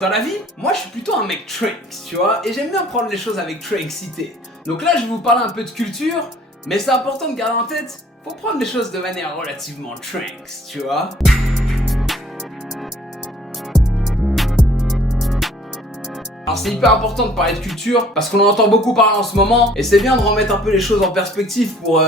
Dans la vie, moi je suis plutôt un mec tranks, tu vois, et j'aime bien prendre les choses avec tranquillité. Donc là je vais vous parler un peu de culture, mais c'est important de garder en tête, faut prendre les choses de manière relativement tranks, tu vois. Alors c'est hyper important de parler de culture, parce qu'on en entend beaucoup parler en ce moment, et c'est bien de remettre un peu les choses en perspective pour,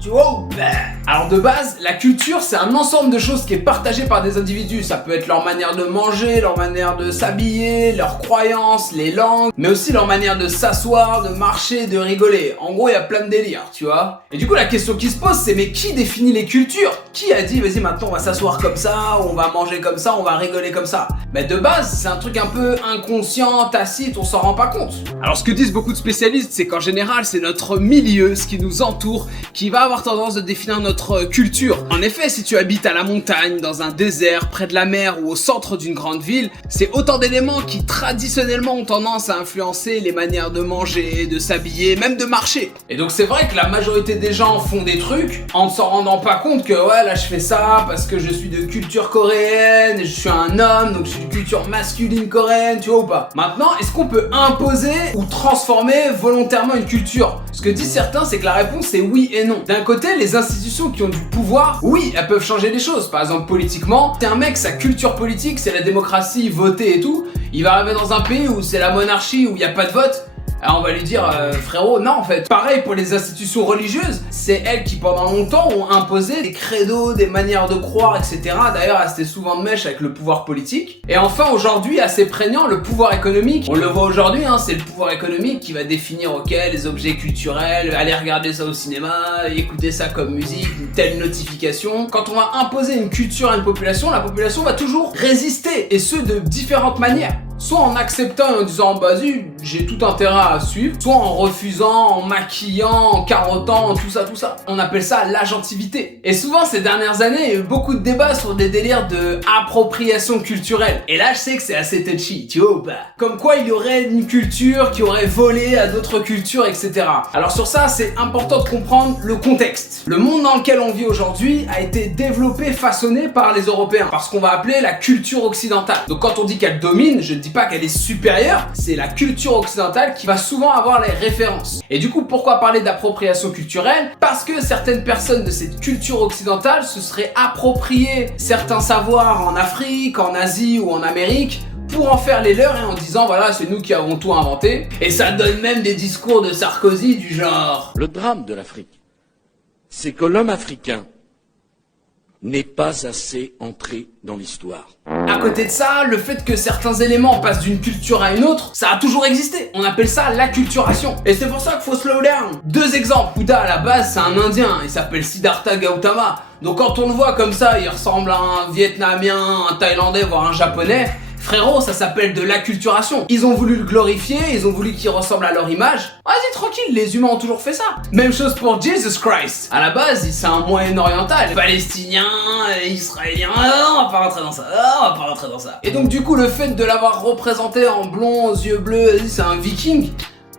tu vois ou bah. Alors de base, la culture c'est un ensemble de choses qui est partagé par des individus. Ça peut être leur manière de manger, leur manière de s'habiller, leurs croyances, les langues, mais aussi leur manière de s'asseoir, de marcher, de rigoler. En gros, il y a plein de délires, tu vois. Et du coup, la question qui se pose, c'est mais qui définit les cultures? Qui a dit, vas-y, maintenant on va s'asseoir comme ça, on va manger comme ça, on va rigoler comme ça? Mais de base, c'est un truc un peu inconscient, tacite, on s'en rend pas compte. Alors ce que disent beaucoup de spécialistes, c'est qu'en général, c'est notre milieu, ce qui nous entoure, qui va avoir tendance de définir notre culture. En effet, si tu habites à la montagne, dans un désert, près de la mer ou au centre d'une grande ville, c'est autant d'éléments qui traditionnellement ont tendance à influencer les manières de manger, de s'habiller, même de marcher. Et donc c'est vrai que la majorité des gens font des trucs en ne s'en rendant pas compte que ouais, là je fais ça parce que je suis de culture coréenne, et je suis un homme, donc je suis de culture masculine coréenne, tu vois ou pas? Maintenant, est-ce qu'on peut imposer ou transformer volontairement une culture? Ce que disent certains, c'est que la réponse est oui et non. D'un côté, les institutions qui ont du pouvoir, oui, elles peuvent changer les choses. Par exemple, politiquement, si un mec, sa culture politique, c'est la démocratie, voter et tout, il va arriver dans un pays où c'est la monarchie, où il n'y a pas de vote. Alors on va lui dire, frérot, non en fait. Pareil pour les institutions religieuses, c'est elles qui pendant longtemps ont imposé des credos, des manières de croire, etc. D'ailleurs, elles étaient souvent de mèche avec le pouvoir politique. Et enfin, aujourd'hui, assez prégnant, le pouvoir économique. On le voit aujourd'hui, hein, c'est le pouvoir économique qui va définir, ok, les objets culturels, aller regarder ça au cinéma, écouter ça comme musique, une telle notification. Quand on va imposer une culture à une population, la population va toujours résister, et ce de différentes manières. Soit en acceptant et en disant vas-y, j'ai tout intérêt à suivre, soit en refusant, en maquillant, en carottant, tout ça. On appelle ça l'agentivité. Et souvent ces dernières années, il y a eu beaucoup de débats sur des délires de appropriation culturelle. Et là je sais que c'est assez touchy, tu vois ou pas? Comme quoi il y aurait une culture qui aurait volé à d'autres cultures, etc. Alors sur ça, c'est important de comprendre le contexte. Le monde dans lequel on vit aujourd'hui a été développé, façonné par les Européens, par ce qu'on va appeler la culture occidentale. Donc quand on dit qu'elle domine, je ne dis pas qu'elle est supérieure, c'est la culture occidentale qui va souvent avoir les références. Et du coup, pourquoi parler d'appropriation culturelle? Parce que certaines personnes de cette culture occidentale se seraient appropriées certains savoirs en Afrique, en Asie ou en Amérique pour en faire les leurs et en disant voilà, c'est nous qui avons tout inventé. Et ça donne même des discours de Sarkozy du genre: le drame de l'Afrique, c'est que l'homme africain n'est pas assez entré dans l'histoire. À côté de ça, le fait que certains éléments passent d'une culture à une autre, ça a toujours existé. On appelle ça l'acculturation. Et c'est pour ça qu'il faut slow down. Deux exemples. Bouddha à la base, c'est un Indien. Il s'appelle Siddhartha Gautama. Donc quand on le voit comme ça, il ressemble à un Vietnamien, un Thaïlandais, voire un Japonais. Frérot, ça s'appelle de l'acculturation. Ils ont voulu le glorifier, ils ont voulu qu'il ressemble à leur image. Vas-y, tranquille, les humains ont toujours fait ça. Même chose pour Jesus Christ. À la base, c'est un Moyen-Oriental. Palestinien, Israélien, on va pas rentrer dans ça, Et donc du coup, le fait de l'avoir représenté en blond, aux yeux bleus, c'est un viking.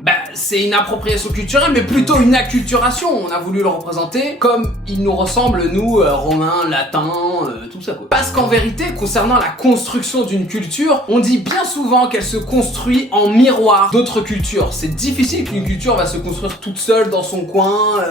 Bah, c'est une appropriation culturelle, mais plutôt une acculturation. On a voulu le représenter comme il nous ressemble, nous, romains, latins, tout ça quoi. Parce qu'en vérité, concernant la construction d'une culture, on dit bien souvent qu'elle se construit en miroir d'autres cultures. C'est difficile qu'une culture va se construire toute seule dans son coin,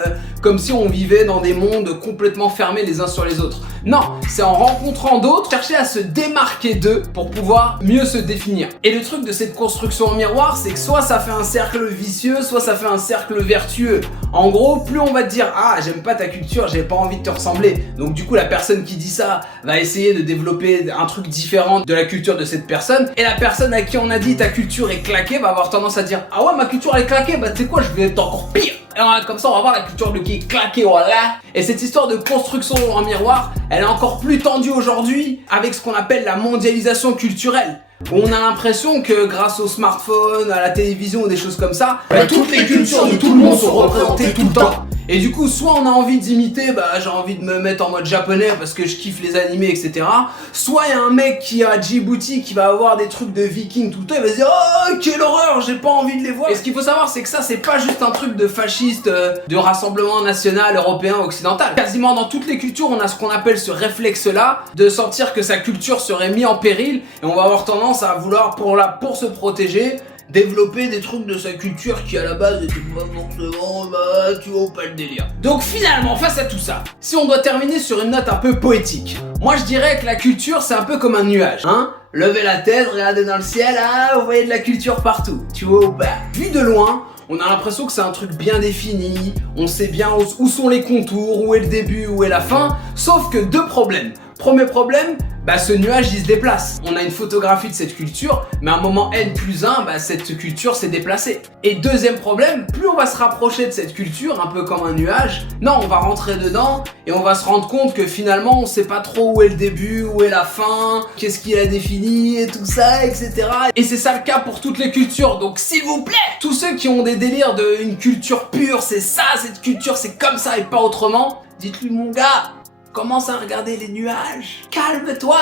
comme si on vivait dans des mondes complètement fermés les uns sur les autres. Non, c'est en rencontrant d'autres, chercher à se démarquer d'eux pour pouvoir mieux se définir. Et le truc de cette construction en miroir, c'est que soit ça fait un cercle vicieux, soit ça fait un cercle vertueux. En gros, plus on va te dire ah, j'aime pas ta culture, j'ai pas envie de te ressembler, donc du coup la personne qui dit ça va essayer de développer un truc différent de la culture de cette personne, et la personne à qui on a dit ta culture est claquée va avoir tendance à dire ah ouais, ma culture elle est claquée, bah tu sais quoi, je vais être encore pire. Alors, comme ça on va voir la culture de qui est claquée, voilà. Et cette histoire de construction en miroir, elle est encore plus tendue aujourd'hui avec ce qu'on appelle la mondialisation culturelle. On a l'impression que grâce au smartphone, à la télévision ou des choses comme ça, toutes les cultures de tout le monde sont représentées tout le temps. Et du coup, soit on a envie d'imiter, bah j'ai envie de me mettre en mode japonais parce que je kiffe les animés, etc. Soit il y a un mec qui a Djibouti qui va avoir des trucs de vikings tout le temps, il va se dire oh quelle horreur, j'ai pas envie de les voir. Et ce qu'il faut savoir, c'est que ça, c'est pas juste un truc de fasciste, de rassemblement national, européen, occidental. Quasiment dans toutes les cultures, on a ce qu'on appelle ce réflexe-là, de sentir que sa culture serait mise en péril, et on va avoir tendance à vouloir, pour se protéger, développer des trucs de sa culture qui à la base étaient pas forcément, bah tu vois pas le délire. Donc finalement, face à tout ça, si on doit terminer sur une note un peu poétique, moi je dirais que la culture c'est un peu comme un nuage, hein. Levez la tête, regardez dans le ciel, ah vous voyez de la culture partout, tu vois ou pas. Vu de loin, on a l'impression que c'est un truc bien défini, on sait bien où sont les contours, où est le début, où est la fin, sauf que deux problèmes. Premier problème, bah ce nuage il se déplace. On a une photographie de cette culture, mais à un moment N+1, bah cette culture s'est déplacée. Et deuxième problème, plus on va se rapprocher de cette culture, un peu comme un nuage, non, on va rentrer dedans et on va se rendre compte que finalement on sait pas trop où est le début, où est la fin, qu'est-ce qui l'a défini et tout ça, etc. Et c'est ça le cas pour toutes les cultures, donc s'il vous plaît, tous ceux qui ont des délires d'une culture pure, c'est ça, cette culture c'est comme ça et pas autrement, dites-lui mon gars, commence à regarder les nuages, calme-toi,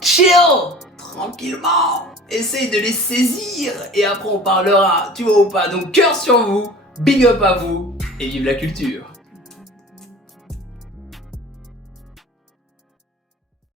chill, tranquillement, essaye de les saisir et après on parlera, tu vois ou pas. Donc cœur sur vous, big up à vous et vive la culture.